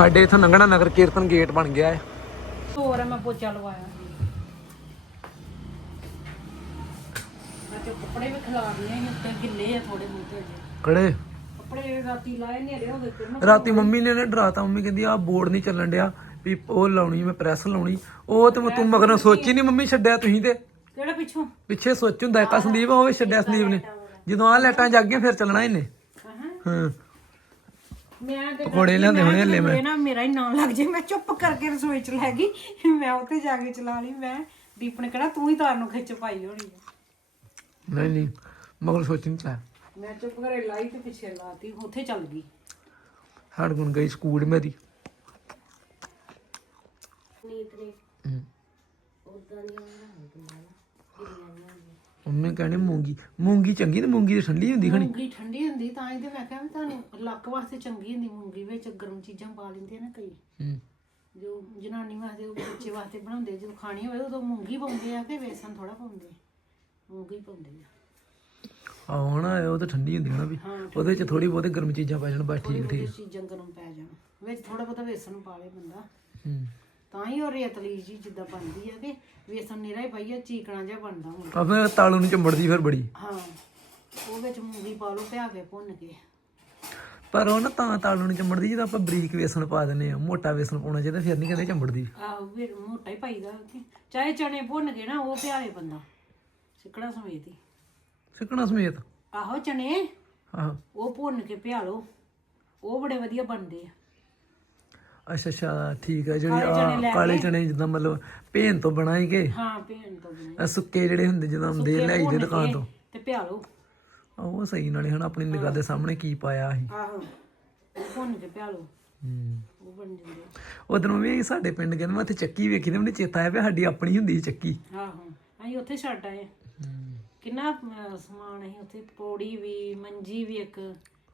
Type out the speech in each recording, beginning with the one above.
ਸਾਡੇ ਇਥੋਂ ਨੰਗਣਾ ਨਗਰ ਕੀਰਤਨ ਗੇਟ ਬਣ ਗਿਆ ਹੈ। ਹੋਰ ਮੈਂ ਪੋਚਾ ਲਵਾਇਆ। ਮੈਂ ਤੇ ਕੱਪੜੇ ਵੀ ਖਿਲਾਰਨੇ ਆ ਉੱਤੇ ਗਿੱਲੇ ਆ ਥੋੜੇ ਬਹੁਤੇ ਅਜੇ ਕੜੇ ਕੱਪੜੇ ਰਾਤੀ ਲਾਏ ਨੇਰੇ ਹੋ ਗਏ ਫਿਰ ਮੈਂ ਰਾਤੀ ਮੰਮੀ ਨੇ ਨਾ ਡਰਾਤਾ ਮੰਮੀ ਕਹਿੰਦੀ ਆ ਬੋਰਡ ਨਹੀਂ ਚੱਲਣ ਡਿਆ ਵੀ ਉਹ ਲਾਉਣੀ ਮੈਂ ਪ੍ਰੈਸ ਲਾਉਣੀ। ਉਹ ਤੇ ਮੈਂ ਤੂੰ ਮਗਰੋਂ ਸੋਚੀ ਨਹੀਂ ਮੰਮੀ ਛੱਡਿਆ ਤੁਸੀਂ ਤੇ? ਕਿਹੜਾ ਪਿੱਛੋਂ? ਪਿੱਛੇ ਸੋਚ ਹੁੰਦਾ ਇੱਕ ਸੰਦੀਪ ਹੋਵੇ ਛੱਡਿਆ ਸੰਦੀਪ ਨੇ। ਜਦੋਂ ਆ ਲਾਈਟਾਂ ਜਗ ਗਈਆਂ ਫਿਰ ਚੱਲਣਾ ਇਹਨੇ। ਹਾਂ। ਮੈਂ ਤੇ ਪਕੌੜੇ ਲਿਆਂਦੇ ਹੋਣੇ ਹਲੇ ਮੈਂ। ਇਹ ਨਾ ਮੇਰਾ ਹੀ ਨਾਂ ਲੱਗ ਜੇ ਮੈਂ ਚੁੱਪ ਕਰਕੇ ਰਸੋਈ ਚ ਲੈ ਗਈ। ਮੈਂ ਉੱਥੇ ਜਾ ਕੇ ਚਲਾ ਲਈ ਮੈਂ ਦੀਪ ਨੇ ਕਿਹਾ ਤੂੰ ਹੀ ਤਾਰ ਨੂੰ ਖਿੱਚ ਪਾਈ ਹੋਣੀ ਆ। ਨਹੀਂ ਨਹੀਂ ਮਗਰ ਸੋਚ ਨਹੀਂ ਚਾਹ ਮੈਂ ਚੁੱਪ ਕਰੇ ਲਾਈ ਤੇ ਪਿੱਛੇ ਲਾਤੀ ਉੱਥੇ ਚੱਲ ਗਈ। ਹੜ ਗੁਣ ਗਈ ਸਕੂਲ ਮੇਰੀ। ਹਮ। ਮੰਮੀ ਕਹਿੰਦੇ ਮੂੰਗੀ ਮੂੰਗੀ ਚੰਗੀ ਤੇ ਮੂੰਗੀ ਤੇ ਠੰਡੀ ਹੁੰਦੀ ਖਣੀ। ਮੂੰਗੀ ਠੰਡੀ ਹੁੰਦੀ ਤਾਂ ਤੇ ਮੈਂ ਕਿਹਾ ਵੀ ਤੁਹਾਨੂੰ ਲੱਕ ਵਾਸਤੇ ਚੰਗੀ ਹੁੰਦੀ ਮੂੰਗੀ ਵਿੱਚ ਗਰਮ ਚੀਜ਼ਾਂ ਪਾ ਲੈਂਦੇ ਆ ਨਾ ਕਈ। ਹੂੰ। ਜੋ ਜਨਾਨੀ ਵਾਸਤੇ ਉਹ ਬੱਚੇ ਵਾਸਤੇ ਬਣਾਉਂਦੇ ਜਦੋਂ ਖਾਣੀ ਹੋਵੇ ਉਦੋਂ ਮੂੰਗੀ ਪਾਉਂਦੇ ਆ ਕਿ ਵੇਸਣ ਥੋੜਾ ਪਾਉਂਦੇ ਮੂੰਗੀ ਪਾਉਂਦੇ ਆ। ਨਾ ਉਹ ਤਾਂ ਠੰਡੀ ਹੁੰਦੀ ਨਾ ਵੀ। ਉਹਦੇ ਚ ਥੋੜੀ ਬਹੁਤੀ ਗਰਮ ਚੀਜ਼ਾਂ ਪੈ ਜਾਣ ਬਸ ਠੀਕ ਠੀਕ। ਚੀਜ਼ਾਂ ਗਰਮ ਪੈ ਜਾਣ। ਵਿੱਚ ਥੋੜਾ ਬਹੁਤਾ ਵੇਸਣ ਪਾ ਲੇ ਬੰਦਾ। ਹੂੰ। ਤਾਂ ਹੀ ਉਹ ਰੇਤਲੀ ਜੀ ਜਿੱਦਾਂ ਬਣਦੀ ਆ ਕਿ ਵੇਸਣ ਨਿਰਾ ਹੀ ਪਾਈਆ ਚੀਕਣਾ ਜਿਹਾ ਬਣਦਾ ਹੁਣ। ਆ ਫਿਰ ਤਾਲੂ ਨੂੰ ਚੰਬੜਦੀ ਫਿਰ ਬੜੀ। ਹਾਂ ਉਹ ਵਿੱਚ ਮੂੰਗੀ ਪਾ ਲਓ ਪਿਆ ਕੇ ਭੁੰਨ ਕੇ। ਪਰ ਉਹ ਨਾ ਤਾਂ ਤਾਲੂ ਨੂੰ ਚੰਬੜਦੀ ਜਦੋਂ ਆਪਾਂ ਬਰੀਕ ਵੇਸਣ ਪਾ ਦਿੰਨੇ ਆ ਮੋਟਾ ਵੇਸਣ ਪਾਉਣਾ ਚਾਹੀਦਾ ਫਿਰ ਨਹੀਂ ਕਹਿੰਦੇ ਚੰਬੜਦੀ। ਆਹੋ ਫਿਰ ਮੋਟਾ ਹੀ ਪਾਈਦਾ। ਕਿ ਚਾਹੇ ਚਣੇ ਭੁੰਨ ਕੇ ਨਾ ਉਹ ਪਿਆਵੇ ਬੰਦਾ ਸਿੱਕੜਾ ਸਮੇਤ ਹੀ। ਸਿੱਕਣਾ ਸਮੇਤ। ਆਹੋ ਚਣੇ ਆਹ। ਉਹ ਭੁੰਨ ਕੇ ਪਿਆ ਲਓ ਉਹ ਬੜੇ ਵਧੀਆ ਬਣਦੇ ਆ। ਅੱਛਾ ਅੱਛਾ ਠੀਕ ਹੈ ਜਿਹੜੀ ਕਾਲੇ ਚਣੇ ਲੈ ਆਹ ਕਾਲੇ ਚਣੇ ਜਿੱਦਾਂ ਮਤਲਬ ਭੇਨ ਤੋਂ ਬਣਾਏ ਗਏ ਹਾਂ ਭੇਣ ਤੋਂ ਬਣੇ ਆਹ ਸੁੱਕੇ ਜਿਹੜੇ ਹੁੰਦੇ ਜਦੋਂ ਹੁੰਦੇ ਲੈ ਦੇ ਦੁਕਾਨ ਤੋਂ। ਤੇ ਪਿਆ ਲਓ ਆਹ ਉਹ ਸਹੀ ਨਾਲੇ ਹਨਾ ਆਪਣੀ ਨਿਗਾਹ ਦੇ ਸਾਹਮਣੇ ਕੀ ਪਾਇਆ ਸੀ। ਆਹੋ ਉਹ ਭੁੰਨ ਕੇ ਪਿਆ ਲਓ ਹੂੰ। ਉਹ ਬਣ ਜਾਂਦੇ ਉਦੋਂ ਵੀ ਸਾਡੇ ਪਿੰਡ ਕਹਿੰਦੇ ਮੈਂ ਉੱਥੇ ਚੱਕੀ ਵੇਖੀ ਤੇ ਮੈਨੂੰ ਚੇਤਾ ਆਇਆ ਵੀ ਸਾਡੀ ਆਪਣੀ ਹੁੰਦੀ ਸੀ ਚੱਕੀ। ਆਹੋ ਅਸੀਂ ਉੱਥੇ ਛੱਡ ਆਏ। ਕਿੰਨਾ ਅਹ, ਸਮਾਨ ਅਸੀਂ ਉੱਥੇ ਪੌੜੀ ਵੀ ਮੰਜੀ ਵੀ ਇੱਕ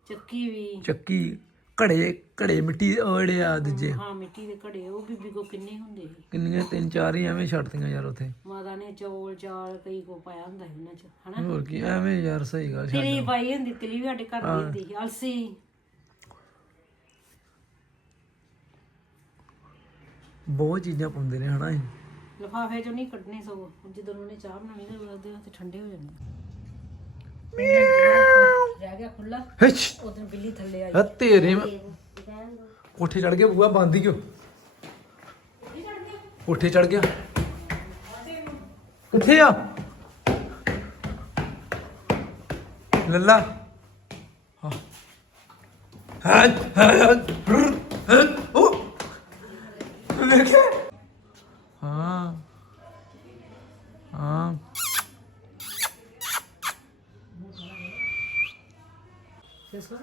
ਚੱਕੀ ਵੀ। ਚੱਕੀ। ਘੜੇ ਘੜੇ ਮਿੱਟੀ ਉਹ ਜਿਹੜੇ ਆ ਦੂਜੇ। ਹਾਂ ਮਿੱਟੀ ਦੇ ਘੜੇ ਉਹ ਬੀਬੀ ਕੋ ਕਿੰਨੇ ਹੁੰਦੇ ਸੀ। ਕਿੰਨੀਆਂ ਤਿੰਨ ਚਾਰ ਹੀ ਐਵੇਂ ਛੱਡਤੀਆਂ ਯਾਰ ਉੱਥੇ। ਮਾਤਾ ਨੇ ਚੌਲ ਚਾਲ ਕਈ ਕੋ ਪਾਇਆ ਹੁੰਦਾ ਸੀ ਉਹਨਾਂ ਚ ਹਨਾ? ਹੋਰ ਕੀ ਐਵੇਂ ਯਾਰ ਸਹੀ ਗੱਲ ਛੱਡ। ਤੇਰੀ ਪਾਈ ਹੁੰਦੀ ਤਲੀ ਵੀ ਸਾਡੇ ਘਰ ਦੀ ਹੁੰਦੀ ਸੀ ਅਲਸੀ। ਬਹੁਤ ਚੀਜ਼ਾਂ ਪਾਉਂਦੇ ਨੇ ਹਨਾ ਇਹ। ਲਫਾਫੇ ਚੋਂ ਨਹੀਂ ਕੱਢਣੇ ਸਗੋਂ ਜਦੋਂ ਉਹਨੇ ਚਾਹ ਬਣਾਉਣੀ ਨਾ ਉਹਦੇ ਹੱਥ ਠੰਡੇ ਹੋ ਜਾਣੇ ਰਹਿ ਗਿਆ ਖੁੱਲਾ ਹਿੱਚ ਉਦੋਂ ਬਿੱਲੀ ਥੱਲੇ ਆਈ ਆ ਤੇਰੇ ਕੋਠੇ ਚੜ ਗਿਆ ਬੂਆ ਬੰਦ ਹੀ ਕਿਉਂ? ਕੋਠੇ ਚੜ ਗਿਆ। ਕਿੱਥੇ ਆ। ਲੱਲਾ। ਹਾਂ। ਹਾਂ ਹਾਂ ਉਹ ਵੇਖੇ ਹਾਂ ਹਾਂ ਸਿਸਕੋ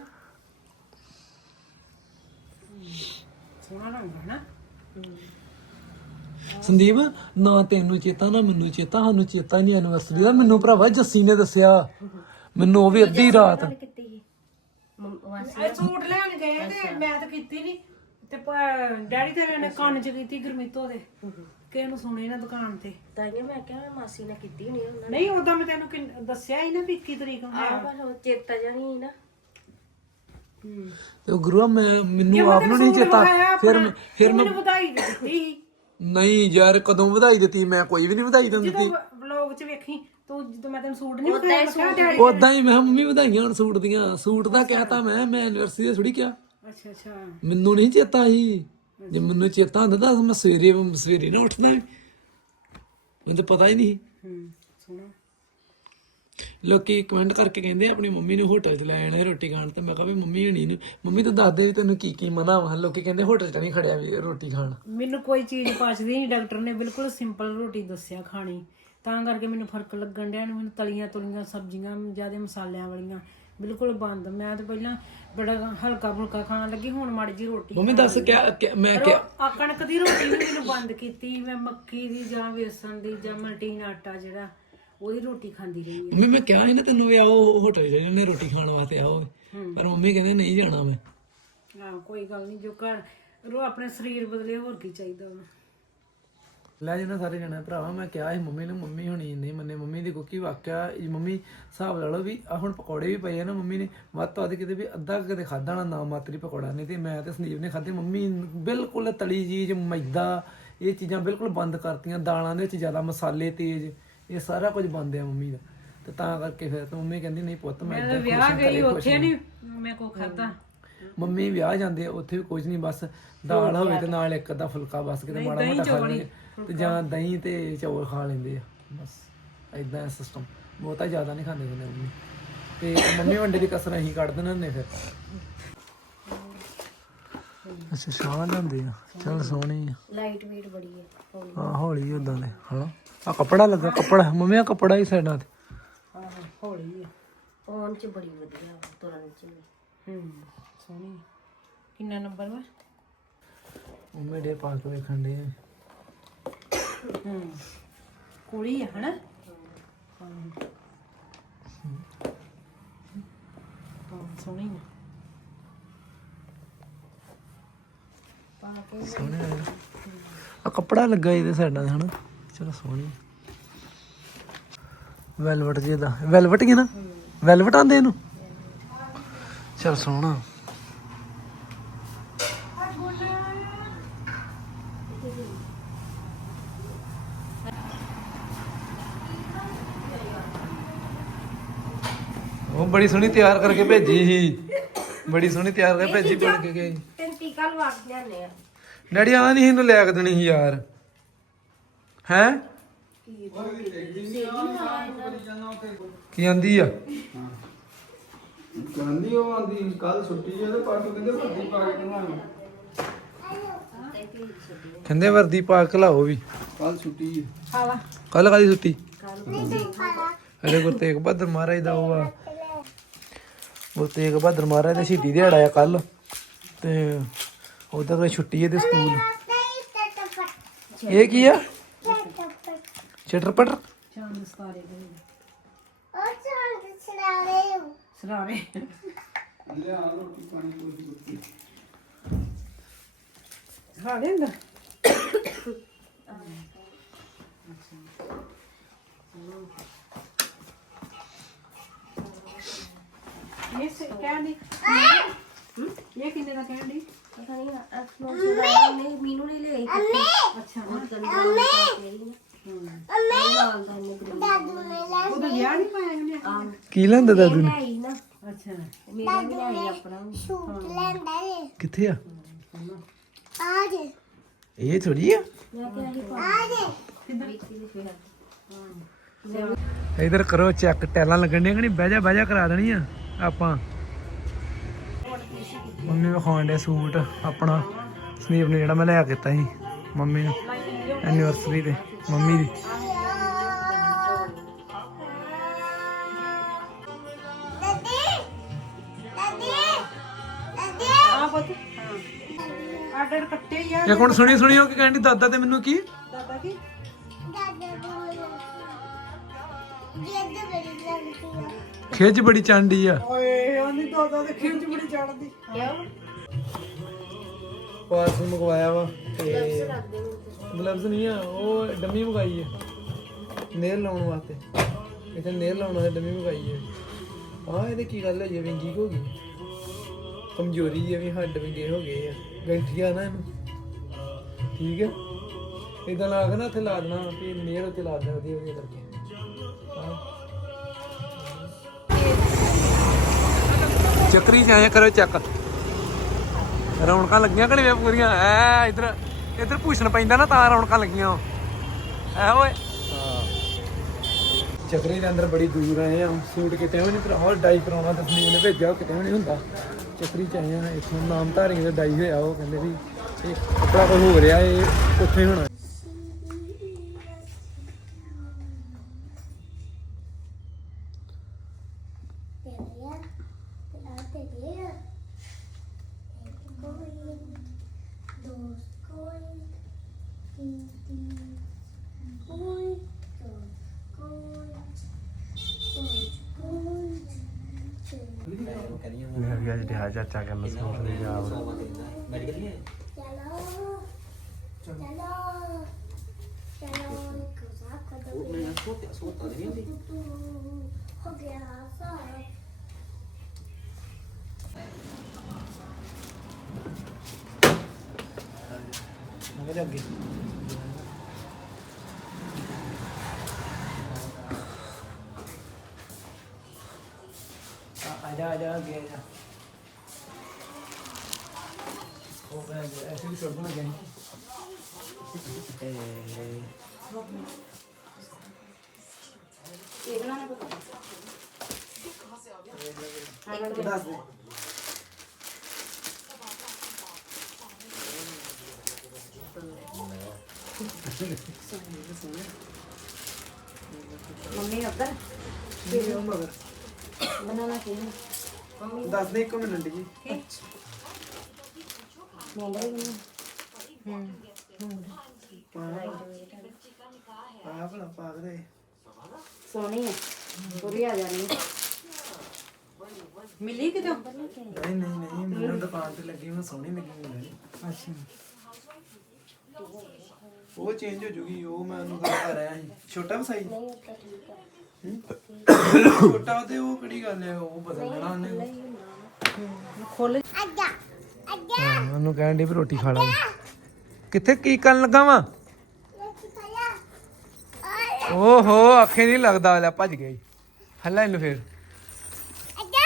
ਸੋਹਣਾ ਰੰਗ ਹੈ ਨਾ ਸੰਦੀਪ ਨਾ ਤੈਨੂੰ ਚੇਤਾ ਨਾ ਮੈਨੂੰ ਚੇਤਾ ਸਾਨੂੰ ਚੇਤਾ ਨਹੀਂ ਐਨਵਰਸਰੀ ਦਾ। ਮੈਨੂੰ ਭਰਾਵਾ ਜੱਸੀ ਨੇ ਦੱਸਿਆ। ਮੈਨੂੰ ਉਹ ਵੀ ਅੱਧੀ ਰਾਤ। ਇਹ ਸੂਟ ਲੈਣ ਗਏ ਤੇ ਮੈਂ ਤਾਂ ਕੀਤੀ ਨਹੀਂ ਤੇ ਪ- ਡੈਡੀ ਤੇਰੇ ਨੇ ਕੰਨ ਚ ਕੀਤੀ ਗਰਮੀਤੋ ਦੇ। ਕਿਸੇ ਨੂੰ ਸੁਣੇ ਨਾ ਦੁਕਾਨ ਤੇ। ਤਾਈਆਂ ਮੈਂ ਕਿਹਾ ਮਾਸੀ ਨੇ ਕੀਤੀ ਹੋਣੀ ਉਹਨਾਂ ਨਹੀਂ ਉਦੋਂ ਮੈਂ ਤੈਨੂੰ ਕਿੰਨ- ਦੱਸਿਆ ਹੀ ਨਾ ਵੀ 21 ਤਰੀਕ ਨੂੰ। ਹੈ ਪਰ ਉਹ ਚੇਤਾ ਜਾਣੀ ਨਾ। ਤੇ ਉਹ ਗੁਰੂਆ ਮੈਂ ਮੈਨੂੰ ਆਪ ਨੂੰ ਨਹੀਂ ਚੇਤਾ। ਫਿਰ ਮੈਂ- ਫਿਰ ਮੈਂ ਮੈਨੂੰ ਵਧਾਈ ਦੇ ਦਿੱਤੀ ਸੀ। ਨਹੀਂ ਯਾਰ ਕਦੋਂ ਵਧਾਈ ਦਿੱਤੀ? ਮੈਂ ਕੋਈ ਵੀ ਨਹੀਂ ਵਧਾਈ ਤੈਨੂੰ ਦਿੱਤੀ। ਵਲੌਗ ਚ ਵੇਖੀ ਤੂੰ ਜਦੋਂ ਮੈਂ ਤੈਨੂੰ ਸੂਟ ਨਹੀਂ ਵਿਖਾਇਆ ਮੈਂ ਕਿਹਾ ਡੈਡੀ ਉਦਾਂ ਹੀ ਮੈਂ ਕਿਹਾ ਮੰਮੀ ਵਧਾਈਆਂ ਹੁਣ ਸੂਟ ਦੀਆਂ। ਸੂਟ ਦਾ ਕਹਿਤਾ ਮੈਂ ਮੈਂ ਐਨਵਰਸਰੀ ਦਾ ਥੋੜੀ ਕਿਹਾ। ਅੱਛਾ ਅੱਛਾ। ਮੈਨੂੰ ਨਹੀਂ ਚੇਤਾ ਸੀ। ਜੇ ਮੈਨੂੰ ਚੇਤਾ ਹੁੰਦਾ ਤਾਂ ਮੈਂ ਸਵੇਰੇ ਸਵੇਰੇ ਨਾ ਉੱਠਦਾ। ਮੈਨੂੰ ਤਾਂ ਪਤਾ ਹੀ ਨਹੀਂ ਹੂੰ। ਸੋਹਣਾ ਲੋਕੀ ਕਮੈਂਟ ਕਰਕੇ ਕਹਿੰਦੇ ਆਪਣੀ ਮੰਮੀ ਨੂੰ ਹੋਟਲ 'ਚ ਲੈ ਆਣੇ ਰੋਟੀ ਖਾਣ। ਤੇ ਮੈਂ ਕਿਹਾ ਵੀ ਮੰਮੀ ਹਣੀ ਨੂੰ ਮੰਮੀ ਤਾਂ ਦੱਸ ਦੇ ਵੀ ਤੈਨੂੰ ਕੀ ਕੀ ਮਨਾ ਵਾ ਲੋਕੀ ਕਹਿੰਦੇ ਹੋਟਲ 'ਚ ਨਹੀਂ ਖੜਿਆ ਵੀ ਰੋਟੀ ਖਾਣ। ਮੈਨੂੰ ਕੋਈ ਚੀਜ਼ ਪਚਦੀ ਨਹੀਂ ਡਾਕਟਰ ਨੇ ਬਿਲਕੁਲ ਸਿੰਪਲ ਰੋਟੀ ਦੱਸਿਆ ਖਾਣੀ। ਤਾਂ ਕਰਕੇ ਮੈਨੂੰ ਫ਼ਰਕ ਲੱਗਣ ਡਿਆ ਨੂੰ ਮੈਨੂੰ ਤਲੀਆਂ ਤੁਲੀਆਂ ਸਬਜ਼ੀਆਂ ਜ਼ਿਆਦਾ ਮਸਾਲਿਆਂ ਵਾਲੀਆਂ ਬਿਲਕੁਲ ਬੰਦ। ਮੈਂ ਤਾਂ ਪਹਿਲਾਂ ਬੜਾ ਹਲਕਾ ਫੁਲਕਾ ਖਾਣ ਲੱਗੀ ਹੁਣ ਮਾੜੀ ਜੀ ਰੋਟੀ ਮੰਮੀ ਦੱਸ ਕਿਆ ਕਿਆ- ਮੈਂ ਕਿਹਾ ਆ ਕਣਕ ਦੀ ਰੋਟੀ ਵੀ ਮੈਨੂੰ ਬੰਦ ਕੀਤੀ। ਮੈਂ ਮੱਕੀ ਦੀ ਜਾਂ ਵੇਸਣ ਦੀ ਜਾਂ ਮਲਟੀਨ ਆਟਾ ਜਿਹੜਾ ਉਹਦੀ ਰੋਟੀ ਖਾਂਦੀ ਰਹੀ ਮੰਮੀ ਮੈਂ ਕਿਹਾ ਸੀ ਨਾ ਤੈਨੂੰ ਵੀ ਆਓ ਹੋਟਲ 'ਚ ਜਾਣੇ ਰੋਟੀ ਖਾਣ ਵਾਸਤੇ ਆਓ। ਪਰ ਮੰਮੀ ਕਹਿੰਦੇ ਨਹੀਂ ਜਾਣਾ ਮੈਂ। ਹਾਂ ਕੋਈ ਗੱਲ ਨਹੀਂ ਜੋ ਘਰ ਰੋ ਆਪਣੇ ਸਰੀਰ ਬਦਲੇ ਹੋਰ ਕੀ ਚਾਹੀਦਾ ਵਾ। ਲੈ ਜਣਾ ਸਾਰੇ ਜਣਾ ਭਰਾਵਾ ਮੈਂ ਕਿਹਾ ਸੀ ਮੰਮੀ ਨੂੰ ਮੰਮੀ ਹੁਣੀ ਨਹੀਂ ਮੰਨੇ ਮੰਮੀ ਦੀ ਕੁੱਕੀ ਵਾਕਿਆ ਇਹ ਮੰਮੀ ਹਿਸਾਬ ਲਾ ਲਓ ਵੀ ਆ ਹੁਣ ਪਕੌੜੇ ਵੀ ਪਏ ਆ ਨਾ ਮੰਮੀ ਨੇ ਵੱਧ ਤੋਂ ਵੱਧ ਕਿਤੇ ਵੀ ਅੱਧਾ ਕਿਤੇ ਖਾਦਾ ਨਾ ਨਾ ਮਾਤਰੀ ਪਕੌੜਾ ਨਹੀਂ ਤੇ ਮੈਂ ਤੇ ਸੰਦੀਪ ਨੇ ਖਾਦੇ ਮੰਮੀ ਬਿਲਕੁਲ ਤਲੀ ਚੀਜ਼ ਮੈਦਾ ਇਹ ਚੀਜ਼ਾਂ ਬਿਲਕੁਲ ਬੰਦ ਕਰਤੀਆਂ ਦਾਲਾਂ ਦੇ ਵਿੱਚ ਜ਼ਿਆਦਾ ਮਸਾਲੇ ਤੇਜ਼। ਇਹ ਸਾਰਾ ਕੁਝ ਬੰਦ ਆ ਮੰਮੀ ਦਾ। ਤੇ ਤਾਂ ਕਰਕੇ ਫਿਰ ਤੇ ਮੰਮੀ ਕਹਿੰਦੀ ਨਹੀਂ ਪੁੱਤ ਮੈਂ ਮੈਂ ਏਦਾਂ ਵਿਆਹ ਗਈ ਖੁਸ਼ ਉੱਥੇ ਨਹੀਂ। ਮੈਂ ਕੋ ਖਾਦਾ ਮੰਮੀ ਵਿਆਹ ਜਾਂਦੇ ਆ, ਉੱਥੇ ਵੀ ਕੁਝ ਨਹੀਂ ਬਸ ਦਾਲ ਹੋਵੇ ਤੇ ਨਾਲ ਇੱਕ ਅੱਧਾ ਫੁਲਕਾ ਬਸ ਕਿਤੇ ਮਾੜਾ ਮੋਟਾ ਖਾ ਲੈਂਦੇ ਤੇ ਜਾਂ ਦਹੀਂ ਤੇ ਚੌਲ ਖਾ ਲੈਂਦੇ ਆ ਬਸ ਐਦਾਂ ਸਿਸਟਮ ਬਹੁਤਾ ਜ਼ਿਆਦਾ ਨਹੀਂ ਖਾਂਦੇ ਹੁੰਦੇ ਮੰਮੀ। ਤੇ ਮੰਮੀ ਵੰਡੇ ਦੀ ਕਸਰ ਅਸੀਂ ਕੱਢ ਦਿੰਦੇ ਹੁੰਦੇ ਫਿਰ। ਅੱਛਾ ਸ਼ਾਹ ਲੈਂਦੇ ਆ। ਚਲ ਸੋਹਣੀ ਆ। ਲਾਈਟ ਵੇਟ ਬੜੀ ਹੈ ਹੌਲੀ। ਹਾਂ ਹੌਲੀ ਉਦਾਂ ਦੇ ਹਾਂ ਆ ਕੱਪੜਾ ਲੱਗਾ ਕੱਪੜਾ ਮੰਮੀ ਆ ਕੱਪੜਾ ਹੀ ਸਾਈਡਾਂ ਤੇ। ਹਾਂ ਹੌਲੀ ਆ। ਪਾਉਣ ਚ ਬੜੀ ਵਧੀਆ ਵਾ, ਤੁਰਨ ਚ ਵੀ। ਹੂੰ ਸੋਹਣੀ ਕਿੰਨਾ ਨੰਬਰ ਵਾ? ਮੰਮੀ ਦੇ ਪਾ ਕੇ ਵੇਖਣ ਦੇ ਹੂੰ ਕੁੜੀ ਆ ਹਨਾ? ਹਾਂ। ਹਾਂ ਸੋਹਣੀ ਆ ਪਾ ਕੇ ਸੋਹਣੇ ਆ ਕੱਪੜਾ ਲੱਗਾ ਇਹਦੇ ਸਾਈਡਾਂ ਤੇ ਹਨਾ? ਚਲੋ ਸੋਹਣੀ ਵੈਲਵਟ ਜੀ ਦਾ। ਵੈਲਵਟ ਹੀ ਨਾ? ਵੈਲਵਟ ਆਂਦੇ ਇਹਨੂੰ? ਚਲ ਸੋਹਣਾ। ਉਹ ਬੜੀ ਸੋਹਣੀ ਤਿਆਰ ਕਰਕੇ ਭੇਜੀ ਸੀ। ਬੜੀ ਸੋਹਣੀ ਤਿਆਰ ਕਰਕੇ ਭੇਜੀ ਬਣ ਕੇ ਗਈ। ਲਿਆਨੇ ਆ। ਡੈਡੀ ਆ ਨਹੀਂ ਇਹਨੂੰ ਲੈ ਕੇ ਦੇਣੀ ਸੀ ਯਾਰ। ਹੈ? ਕੀ ਆਂਦੀ ਆ? ਕਹਿੰਦੀ ਉਹ ਆਂਦੀ ਕੱਲ ਛੁੱਟੀ ਹੈ ਤੇ ਪਾਟੋ ਕਹਿੰਦੇ ਭੱਜੀ ਪਾ ਕੇ ਦਵਾਂ ਕਹਿੰਦੇ ਵਰਦੀ ਪਾ ਕੇ ਲਾਓ ਵੀ। ਕੱਲ ਛੁੱਟੀ ਹੈ ਕੱਲ ਕਾਦੀ ਛੁੱਟੀ? ਅਰੇ ਗੁਰੂ ਤੇਗ ਬਹਾਦਰ ਮਹਾਰਾਜ ਦਾ ਉਹ ਆ। ਗੁਰੂ ਤੇਗ ਬਹਾਦਰ ਮਹਾਰਾਜ ਦਾ ਸ਼ਹੀਦੀ ਦਿਹਾੜਾ ਆ ਕੱਲ ਤੇ ਉਹਦਾ ਕੋਈ ਛੁੱਟੀ ਹੈ ਤੇ ਸਕੂਲ। ਇਹ ਕੀ ਆ? ਚਟਰ ਪਟਰ ਚਾਂਦ ਸਤਾਰੇ ਸਰਾਰੇ ਸਰਾਰੇ ਹੁੰਦਾ ਇਹ ਸੇ ਇਹ ਕਿੰਨੇ ਦਾ ਕਹਿੰਦੀ ਪਤਾ ਨਹੀਂ ਅਸਮਾ ਸੁਣਾ ਨਹੀਂ ਮੀਨੂ ਨੇ ਲਈ ਅੱਛਾ ਉਹ ਕੰਨ ਪਾ ਕੇ ਨਾ ਉਹਦਾ ਵਿਆਹ ਨਹੀਂ ਪਾਇਆ ਲੈਂਦਾ ਦਾਦੂ ਨੇ? ਲਈ ਨਾ। ਅੱਛਾ ਮੇਰਾ ਵੀ ਲਈ ਆਪਣਾ ਕਿੱਥੇ ਆ? ਇਹ ਥੋੜੀ ਆ? ਮੈਂ ਕਿਹਾ ਹੀ ਪਾ ਇਧਰ ਕਰੋ ਚੈੱਕ ਟੈਲਾਂ ਲੱਗਣੀਆਂ ਕਿ ਨਹੀਂ? ਬਹਿ ਜਾ ਬਹਿ ਜਾ ਕਰਾ ਦੇਣੀ ਆ ਆਪਾਂ। ਮੰਮੀ ਵਿਖਾਉਣ ਦੇ ਸੂਟ ਆਪਣਾ ਸੰਦੀਪ ਨੇ ਜਿਹੜਾ ਮੈਂ ਲਿਆ ਕੇ ਦਿੱਤਾ ਸੀ ਮੰਮੀ ਨੂੰ ਐਨੀਵਰਸਰੀ ਤੇ ਮੰਮੀ ਦੀ। ਆਰਡਰ ਕੱਟੇ ਹੀ ਇੱਕ ਹੁਣ ਸੁਣੀ ਸੁਣੀ ਉਹ ਕੀ ਕਹਿੰਦੀ ਦਾਦਾ ਤੇ ਮੈਨੂੰ ਕੀ? ਦਾਦਾ ਕੀ? ਖਿੱਚ ਬੜੀ ਚਾਂਡੀ ਆ। ਦਾਦਾ ਦੇ ਖਿੱਚ ਬੜੀ ਚੜਦੀ। ਪਾਰਸਲ ਮੰਗਵਾਇਆ ਵਾ ਤੇ ਗਲਵਜ਼ ਨਹੀਂ ਆ ਉਹ ਡੰਮੀ ਮੰਗਾਈ ਆ। ਨੇਲ ਲਾਉਣ ਵਾਸਤੇ। ਇੱਥੇ ਨੇਲ ਲਾਉਣ ਵਾਸਤੇ ਡੰਮੀ ਮੰਗਾਈ ਆ। ਹਾਂ ਇਹਦੇ ਕੀ ਗੱਲ ਹੈ ਜੀ ਵਿੰਗੀ ਹੋ ਗਈ? ਕਮਜ਼ੋਰੀ ਆ ਵੀ ਹੱਡ ਵਿੰਗੇ ਹੋ ਗਏ ਆ। ਗੰਠੀਆ ਨਾ ਇਹਨੂੰ। ਠੀਕ ਹੈ ਇਦਾਂ ਲਾ ਕੇ ਨਾ ਇੱਥੇ ਲਾ ਦੇਣਾ ਵੀ ਨੇਲ ਉੱਤੇ ਲਾ ਦੇਣਾ ਵਧੀਆ ਵਧੀਆ ਕਰਕੇ। ਹਾਂ ਚੱਕਰੀ ਚ ਆਇਆ ਕਰੋ ਚੱਕ। ਰੌਣਕਾਂ ਲੱਗੀਆਂ ਘੜੀਆਂ ਪੂਰੀਆਂ। ਐ, ਇਧਰ ਇਧਰ ਭੂਸ਼ਣ ਪੈਂਦਾ ਨਾ, ਤਾਂ ਰੌਣਕਾਂ ਲੱਗੀਆਂ ਐ, ਓਏ। ਚੱਕਰੀ ਦੇ ਅੰਦਰ ਬੜੀ ਦੂਰ ਆਏ ਆ। ਸੂਟ ਕਿਤੇ ਵੀ ਨਹੀਂ ਭਰਾਵਾ ਡਾਈ ਕਰਾਉਣਾ ਤੇ ਨੇ ਭੇਜਿਆ, ਉਹ ਕਿਤੇ ਵੀ ਨਹੀਂ ਹੁੰਦਾ। ਚੱਕਰੀ ਚ ਆਏ ਆ, ਇੱਥੋਂ ਨਾਮਧਾਰੀ ਦਾ ਡਾਈ ਹੋਇਆ, ਉਹ ਕਹਿੰਦੇ ਵੀ ਇਹ ਕੱਪੜਾ ਕੋਈ ਹੋ ਰਿਹਾ ਇਹ ਉੱਥੇ ਹੋਣਾ। ਮੈਂ ਵੀ ਅੱਜ ਦਿਹਾ ਚਾਚਾ ਕਰਨ ਸੂਟ ਲਈ ਜਾ ਚਲੋ ਕਜ਼ਾ ਕਦੋ ਮੈਂ ਅੱਗੇ ਆ ਆ ਜਾ ਆ ਜਾ ਅੱਗੇ ਆ ਉਹ ਮੈਂ ਐਸੇ ਵੀ ਛੋੜ ਦੂੰਗਾ ਜਾਨੀ ਇਹ ਦੱਸ ਦੇ ਮੰਮੀ ਉੱਧਰ? ਇਹ ਮਗਰ। ਬਣਾਉਣਾ ਕੀ ਦੱਸ ਦੇ ਇੱਕ ਮਿੰਟ ਜੀ। ਆ ਭਲਾ ਪਾਗ ਦੇ ਸੋਹਣੀ ਹੈ। ਪੂਰੀ ਆ ਜਾਣੀ ਮਿਲੀ ਕਿਤੋਂ? ਨਹੀਂ ਨਹੀਂ ਨਹੀਂ ਮੈਨੂੰ ਦੁਕਾਨ ਤੇ ਲੱਗੀ ਮੈਂ ਸੋਹਣੀ ਲੱਗੀ ਮੈਨੂੰ। ਅੱਛਾ। ਉਹ ਚੇਂਜ ਹੋ ਜੂਗੀ ਉਹ ਮੈਂ ਉਹਨੂੰ ਗੱਲ ਕਰ ਰਿਹਾ ਸੀ। ਛੋਟਾ ਵਸਾਈ ਛੋਟਾ ਤੇ ਉਹ ਕਿਹੜੀ ਗੱਲ ਹੈ ਉਹ ਬਦਲ ਲੈਣਾ ਉਹਨੇ ਖੋਲ ਅੱਗਾ ਅੱਗਾ ਉਹਨੂੰ ਕਹਿਣ ਦੀ ਵੀ ਰੋਟੀ ਖਾ ਲਾ ਕਿੱਥੇ ਕੀ ਕਰਨ ਲੱਗਾ ਵਾ? ਓਹੋ ਅੱਖੇ ਨਹੀਂ ਲੱਗਦਾ ਲੈ ਭੱਜ ਗਿਆ ਈ। ਹੱਲਾ ਇਹਨੂੰ ਫੇਰ। ਅੱਗਾ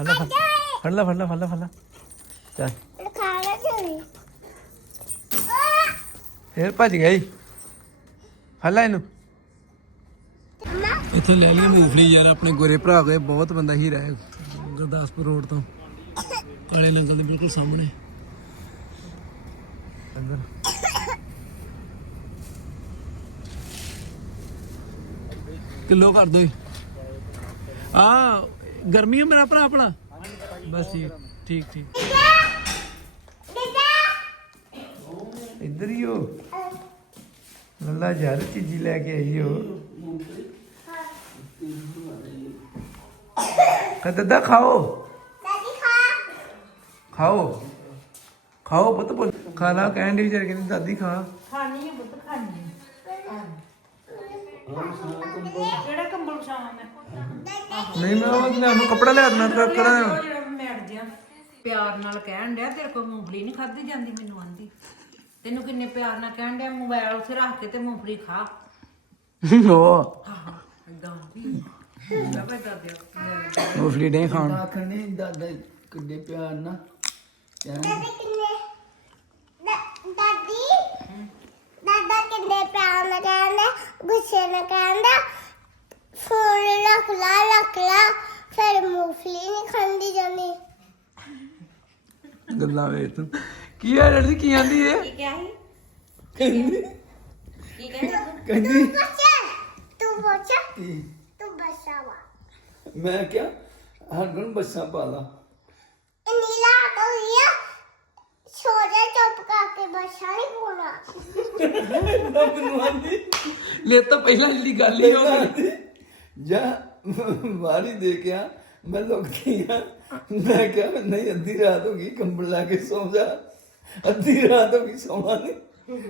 ਹੱਲਾ ਫੜ ਲੈ ਫੜ ਲੈ ਫੜ ਲੈ ਫੜ ਲੈ। ਚੱਲ ਖਾਣਾ ਚਾਹੀਏ ਫੇਰ ਭੱਜ ਗਿਆ ਈ। ਹੱਲਾ ਇਹਨੂੰ। ਇੱਥੇ ਲੈ ਲਈ ਮੂੰਗਫਲੀ ਯਾਰ ਆਪਣੇ ਗੋਰੇ ਭਰਾ ਕੋਲ ਬਹੁਤ ਬੰਦਾ ਹੀ। ਰਹਿ ਗੁਰਦਾਸਪੁਰ ਰੋਡ ਤੋਂ। ਕਾਲੇ ਨੰਗਲ ਦੇ ਬਿਲਕੁਲ ਸਾਹਮਣੇ। ਅੰਦਰ। ਕਿਲੋ ਕਰ ਦੋ ਆ ਗਰਮੀ ਹੈ ਮੇਰਾ ਭਰਾ ਆਪਣਾ। ਬਸ ਠੀਕ ਠੀਕ ਠੀਕ ਇੱਧਰ ਹੀ ਹੋ ਲੱਲਾ ਯਾਰ ਚੀਜ਼ੀ ਲੈ ਕੇ ਆਈ ਹੋ ਕਦਦਾ ਖਾਓ। ਦਾਦੀ ਖਾ। ਖਾਓ। ਖਾਓ ਪੁੱਤ ਪੁੱਤ। ਖਾਣਾ ਕਹਿਣ ਦੀ ਵਿਚਾਰ ਕਹਿੰਦੀ ਦਾਦੀ ਖਾ। ਖਾਣੀ ਹੈ ਬੁੱਤ ਖਾਣੀ ਹੈ ਕਿਹੜਾ ਕੰਬਲ ਵਿਛਾਵਾਂ ਮੈਂ? ਨਹੀਂ ਮੈਂ ਉਹ ਲੈ ਨੂੰ ਕੱਪੜਾ ਲਿਆ ਦੇਣਾ ਕਰ ਜਿਹੜਾ ਪਿਆਰ ਨਾਲ ਕਹਿਣ ਡਿਆ ਤੇਰੇ ਕੋਲ ਮੂੰਗਫਲੀ ਨਹੀਂ ਖਾਧੀ ਜਾਂਦੀ ਮੈਨੂੰ ਆਂਦੀ। ਤੈਨੂੰ ਕਿੰਨੇ ਪਿਆਰ ਨਾਲ ਕਹਿਣ ਡਿਆ ਮੋਬਾਈਲ ਉੱਥੇ ਰੱਖ ਕੇ ਤੇ ਮੂੰਗਫਲੀ ਖਾ। ਉਹ ਇਦਾਂ ਫਲੀਡੇ ਖਾਣ। ਆਖਣੇ ਦਾਦਾ ਕਿੱਡੇ ਪਿਆਰ ਨਾਲ ਦਾਦੀ ਕਿੰਨੇ ਦਾ- ਦਾਦੀ? ਦਾਦਾ ਕਿੰਨੇ ਪਿਆਰ ਨਾਲ ਕਹਿੰਦਾ ਗੁੱਸੇ ਨਾਲ ਕਹਿੰਦਾ ਫੋਨ ਰੱਖ ਲਾ ਰੱਖ ਲਾ ਫਿਰ ਮੂੰਗਫਲੀ ਨਹੀਂ ਖਾਂਦੀ ਜਾਂਦੀ। ਗੱਲਾਂ ਵੇ ਤੂੰ। ਕੀ ਆ ਲੜਦੀ ਕੀ ਆਂਦੀ ਏ? ਕਹਿੰਦੀ। ਕਹਿੰਦੀ ਪੁੱਛ ਤੂੰ ਪੁੱਛ ਕੀ? ਤੂੰ ਬਸਾਵਾ ਮੈਂ ਕਿਹਾ ਹਰਗੁਣ ਬੱਸਾਂ ਪਾ ਲਾ। ਨੀਲਾ ਹੋ ਗਿਆ ਛੋੜੇ ਚੁੱਪ ਕਰਕੇ ਬਸਾ ਨਹੀਂ ਪੋਣਾ ਮੈਨੂੰ ਆਂਦੀ। ਲੈ ਤਾਂ ਪਹਿਲਾਂ ਜਿਹੜੀ ਗੱਲ ਹੀ ਹੋ ਗਈ। ਜਾ ਵਾਰੀ ਦੇ ਕੇ ਆ ਮੈਂ ਲੁਕਦੀ ਆ। ਮੈਂ ਕਿਹਾ ਨਹੀਂ ਅੱਧੀ ਰਾਤ ਹੋ ਗਈ ਕੰਬਲ ਲਾ ਕੇ ਸੌਂ ਜਾ। ਅੱਧੀ ਰਾਤ ਹੋ ਗਈ ਸੌਣਾ ਨਹੀਂ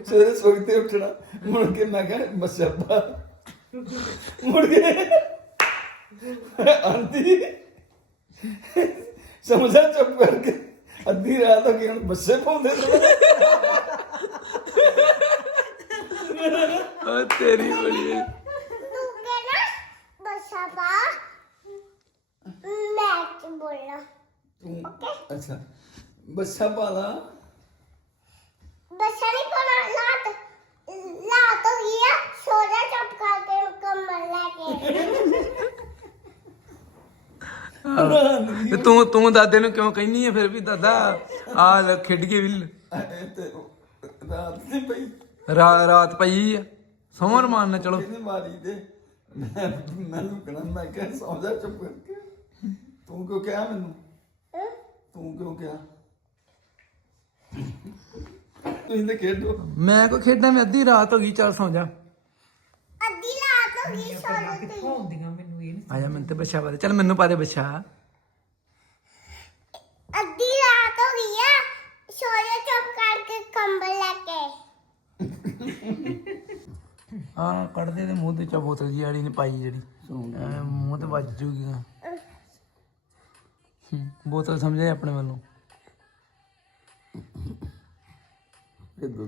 ਸਵੇਰੇ ਸੋਤੇ ਉੱਠਣਾ। ਮੁੜ ਕੇ ਮੈਂ ਕਿਹਾ ਪਾ। ਮੁੜ ਕੇ ਆਂਦੀ ਸਮਝਾ ਚੁੱਪ ਕਰਕੇ। ਅੱਧੀ ਰਾਤ ਹੋ ਗਈ ਹੁਣ ਬੱਸੇ ਪਾਉਂਦੇ ਨੇ। ਓ ਤੇਰੀ ਬੜੀ ਮੈਂ ਕੀ ਬੋਲਾਂ। ਤੂੰ ਅੱਛਾ। ਬੱਸਾਂ ਪਾ ਲਾਤ ਲਾਤ ਹੋ ਚੁੱਪ ਕਰਕੇ ਲੈ ਕੇ ਤੇ ਤੂੰ ਤੂੰ ਦਾਦੇ ਨੂੰ ਕਿਉਂ ਕਹਿੰਨੀ ਹੈ ਫਿਰ ਵੀ ਦਾਦਾ ਆ ਲੈ ਖੇਡ ਕੇ ਵੀ ਰਾਤ ਨਹੀਂ ਪਈ। ਰਾ- ਰਾਤ ਪਈ ਆ। ਸੌਣ ਮਾਨ ਨਾ ਚਲੋ। ਇਹਨੇ ਮਾਰੀ ਤੇ? ਮੈਂ ਮੈਂ ਲੁਕਣਾ ਮੈਂ ਕਿਹਾ ਸੌਂ ਜਾ ਚੁੱਪ ਕਰਕੇ। ਤੂੰ ਕਿਉਂ ਕਿਹਾ ਮੈਨੂੰ? ਤੂੰ ਕਿਉਂ ਕਿਹਾ? ਤੁਸੀਂ ਤੇ ਖੇਡੋ। ਮੈਂ ਕੋ ਖੇਡਾਂ ਮੈਂ ਅੱਧੀ ਰਾਤ ਹੋ ਗਈ ਚੱਲ ਸੌਂ ਜਾ। ਅੱਧੀ ਰਾਤ ਹੋ ਗਈ ਛੋੜੇ ਤੇ ਹੁੰਦੀਆਂ ਮੈਨੂੰ ਇਹ ਆ ਜਾ ਮੈਨੂੰ ਤੇ ਬੱਚਾ ਪਾ ਦੇ। ਚੱਲ ਮੈਨੂੰ ਪਾ ਦੇ ਬੱਚਾ ਅੱਧੀ ਰਾਤ ਹੋ ਗਈ ਆ ਛੋੜੇ ਚੁੱਪ ਕਰਕੇ ਕੰਬਲ ਲੈ ਕੇ। ਹਾਂ ਕੱਢਦੇ ਤੇ ਮੂੰਹ ਦੇ ਚਾ ਬੋਤਲ ਜੀ ਵਾਲੀ ਨੇ ਪਾਈ ਜਿਹੜੀ। ਐਂ ਮੂੰਹ ਤੇ ਵੱਜ ਜੂਗੀ ਨਾ। ਹੂੰ, ਬੋਤਲ ਸਮਝੇ ਆਪਣੇ ਵੱਲੋਂ। ਇਹ ਦੁੱਧ